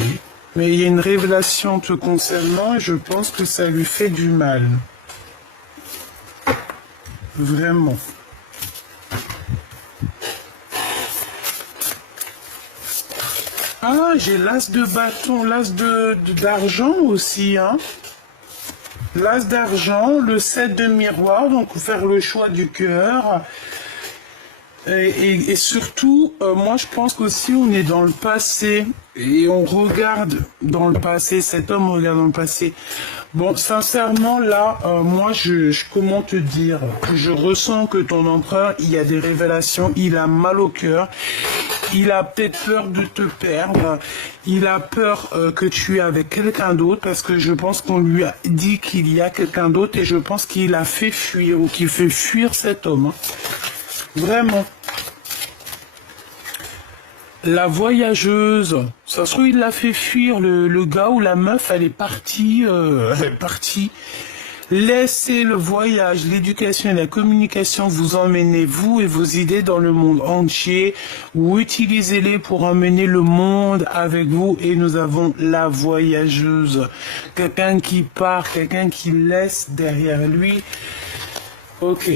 Mais il y a une révélation te concernant et je pense que ça lui fait du mal. Vraiment. Ah, j'ai l'as de bâton, l'as d'argent aussi, hein. L'as d'argent, le 7 de miroir, donc faire le choix du cœur. Et surtout, moi je pense qu'aussi on est dans le passé et on regarde dans le passé, cet homme regarde dans le passé. Bon, sincèrement là, moi comment te dire, je ressens que ton empereur, il y a des révélations, il a mal au cœur, il a peut-être peur de te perdre, il a peur que tu es avec quelqu'un d'autre parce que je pense qu'on lui a dit qu'il y a quelqu'un d'autre et je pense qu'il a fait fuir ou qu'il fait fuir cet homme. Hein. Vraiment. La voyageuse, ça se trouve il l'a fait fuir, le gars ou la meuf, elle est partie, Laissez le voyage, l'éducation et la communication vous emmener, vous et vos idées, dans le monde entier, ou utilisez-les pour emmener le monde avec vous. Et nous avons la voyageuse, quelqu'un qui part, quelqu'un qui laisse derrière lui. Ok.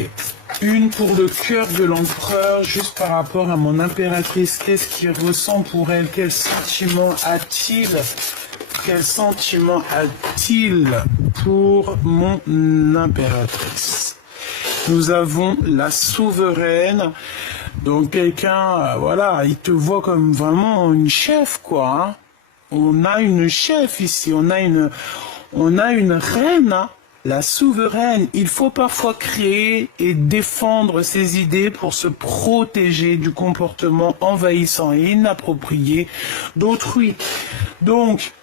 Une pour le cœur de l'empereur, juste par rapport à mon impératrice. Qu'est-ce qu'il ressent pour elle? Quel sentiment a-t-il? Quel sentiment a-t-il pour mon impératrice? Nous avons la souveraine. Donc quelqu'un, voilà, il te voit comme vraiment une chef, quoi. Hein. On a une chef ici, on a une reine, hein. la souveraine. Il faut parfois créer et défendre ses idées pour se protéger du comportement envahissant et inapproprié d'autrui. Donc,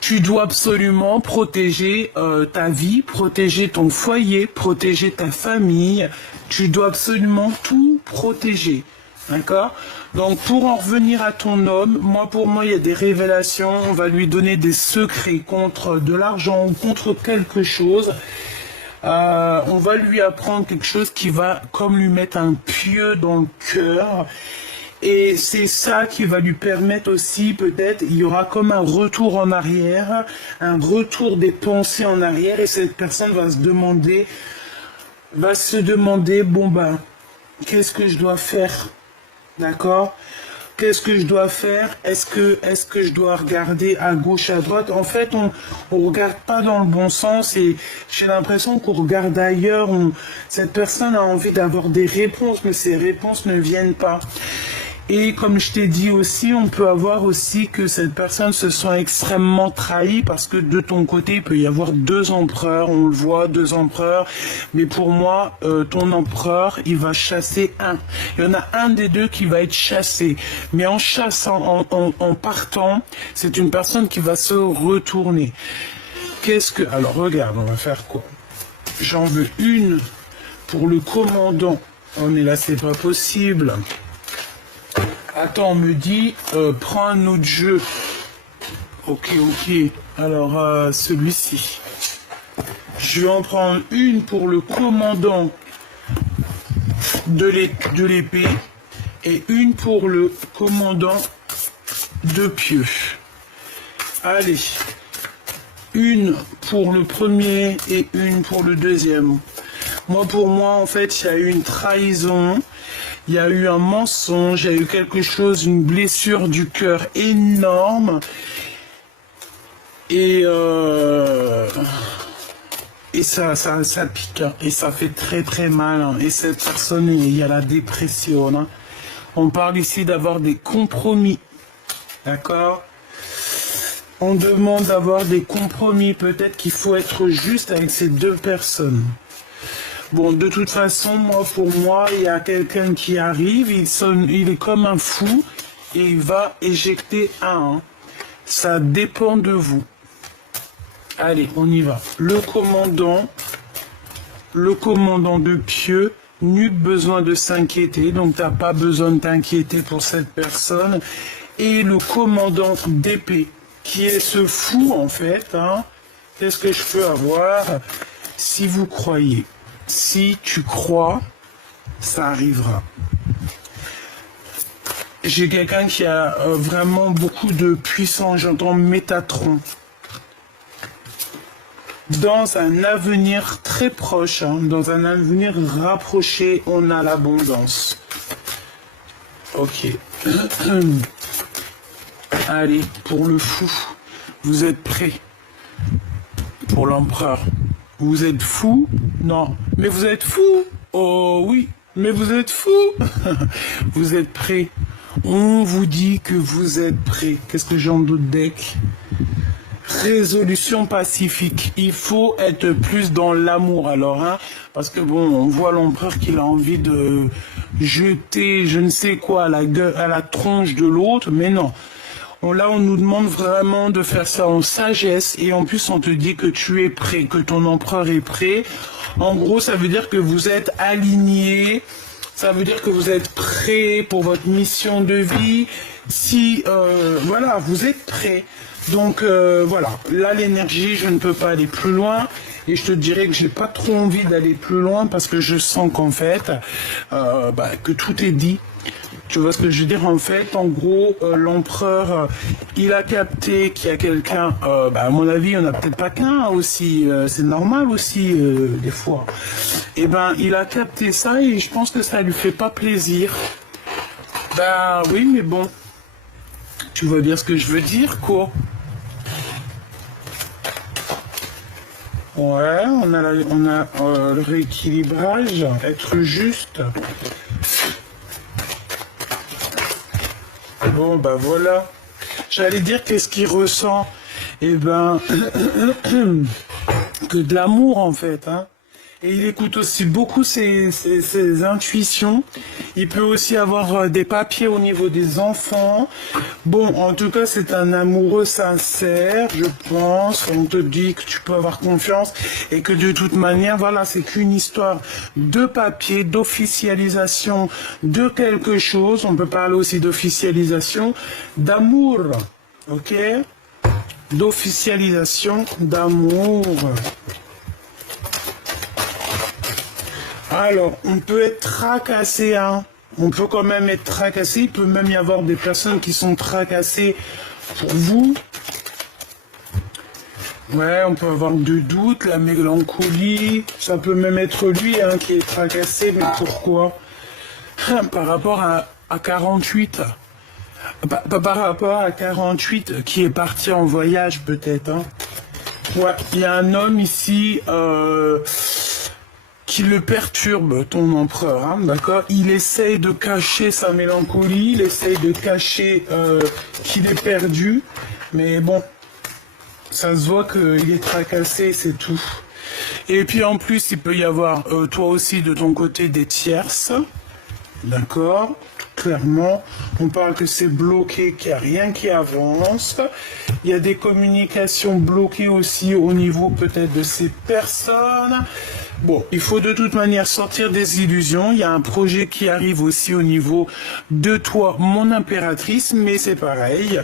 tu dois absolument protéger ta vie, protéger ton foyer, protéger ta famille. Tu dois absolument tout protéger. D'accord? Donc, pour en revenir à ton homme, pour moi, il y a des révélations. On va lui donner des secrets contre de l'argent ou contre quelque chose. On va lui apprendre quelque chose qui va comme lui mettre un pieu dans le cœur. Et c'est ça qui va lui permettre aussi, peut-être, il y aura comme un retour en arrière, un retour des pensées en arrière, et cette personne va se demander, bon ben, qu'est-ce que je dois faire? D'accord? Qu'est-ce que je dois faire? Est-ce que je dois regarder à gauche, à droite? En fait, on regarde pas dans le bon sens et j'ai l'impression qu'on regarde ailleurs. Cette personne a envie d'avoir des réponses, mais ces réponses ne viennent pas. Et comme je t'ai dit aussi, on peut avoir aussi que cette personne se sent extrêmement trahie parce que de ton côté, il peut y avoir 2 empereurs, on le voit, 2 empereurs. Mais pour moi, ton empereur, il va chasser un. Il y en a un des 2 qui va être chassé. Mais en chassant, en partant, c'est une personne qui va se retourner. Alors regarde, on va faire quoi? J'en veux une pour le commandant. Oh mais là, c'est pas possible. Attends, on me dit, prends un autre jeu. Ok. Alors, celui-ci. Je vais en prendre une pour le commandant de l'épée et une pour le commandant de pieux. Allez. Une pour le premier et une pour le deuxième. Pour moi, en fait, il y a eu une trahison. Il y a eu un mensonge, il y a eu quelque chose, une blessure du cœur énorme. Et ça pique, hein, et ça fait très très mal. Hein. Et cette personne, il y a la dépression. Hein. On parle ici d'avoir des compromis. D'accord? On demande d'avoir des compromis. Peut-être qu'il faut être juste avec ces 2 personnes. Bon, de toute façon, pour moi, il y a quelqu'un qui arrive, il est comme un fou et il va éjecter un. Ça dépend de vous. Allez, on y va. Le commandant de pieux, nul besoin de s'inquiéter, donc t'as pas besoin de t'inquiéter pour cette personne. Et le commandant d'épée, qui est ce fou en fait. Hein. Qu'est-ce que je peux avoir? Si vous croyez. Si tu crois, ça arrivera. J'ai quelqu'un qui a vraiment beaucoup de puissance, j'entends Métatron. Dans un avenir très proche, hein, dans un avenir rapproché, on a l'abondance. Ok. Allez, pour le fou, vous êtes prêts? Pour l'empereur. Vous êtes fou? Non. Mais vous êtes fou? Oh oui, mais vous êtes fou. Vous êtes prêts? On vous dit que vous êtes prêts. Qu'est-ce que j'ai en d'autres deck? Résolution pacifique. Il faut être plus dans l'amour alors, hein, parce que bon, on voit l'empereur qu'il a envie de jeter je ne sais quoi à la tronche de l'autre, mais non. Là, on nous demande vraiment de faire ça en sagesse et en plus, on te dit que tu es prêt, que ton empereur est prêt. En gros, ça veut dire que vous êtes aligné, ça veut dire que vous êtes prêt pour votre mission de vie. Si, voilà, vous êtes prêt. Donc, voilà, là, l'énergie, je ne peux pas aller plus loin. Et je te dirais que j'ai pas trop envie d'aller plus loin parce que je sens qu'en fait, que tout est dit. Tu vois ce que je veux dire? En fait, en gros, l'empereur, il a capté qu'il y a quelqu'un, à mon avis, il n'y en a peut-être pas qu'un aussi, c'est normal aussi, des fois. Et il a capté ça et je pense que ça lui fait pas plaisir. Oui, mais bon, tu vois bien ce que je veux dire, quoi. Ouais, on a le rééquilibrage, être juste. Bon, voilà. J'allais dire qu'est-ce qu'il ressent. que de l'amour en fait, hein. Et il écoute aussi beaucoup ses intuitions. Il peut aussi avoir des papiers au niveau des enfants. Bon, en tout cas, c'est un amoureux sincère, je pense. On te dit que tu peux avoir confiance et que de toute manière, voilà, c'est qu'une histoire de papier, d'officialisation de quelque chose. On peut parler aussi d'officialisation d'amour, ok? D'officialisation d'amour. Alors, on peut être tracassé, hein. On peut quand même être tracassé. Il peut même y avoir des personnes qui sont tracassées pour vous. Ouais, on peut avoir du doute, la mélancolie. Ça peut même être lui hein, qui est tracassé, mais pourquoi? Par rapport à 48. Par rapport à 48 qui est parti en voyage peut-être. Hein. Ouais, il y a un homme ici... qui le perturbe, ton empereur, hein, d'accord? Il essaye de cacher sa mélancolie, il essaye de cacher qu'il est perdu, mais bon, ça se voit qu'il est tracassé, c'est tout. Et puis en plus, il peut y avoir, toi aussi, de ton côté, des tierces, d'accord? Clairement, on parle que c'est bloqué, qu'il n'y a rien qui avance. Il y a des communications bloquées aussi au niveau peut-être de ces personnes. Bon, il faut de toute manière sortir des illusions. Il y a un projet qui arrive aussi au niveau de toi, mon impératrice, mais c'est pareil.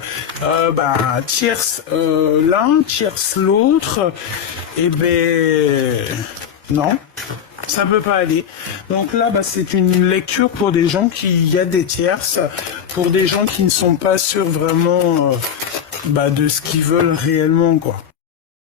Tierce l'un, tierce l'autre. Eh ben, non. Ça peut pas aller. Donc là, c'est une lecture pour des gens il y a des tierces, pour des gens qui ne sont pas sûrs vraiment de ce qu'ils veulent réellement, quoi.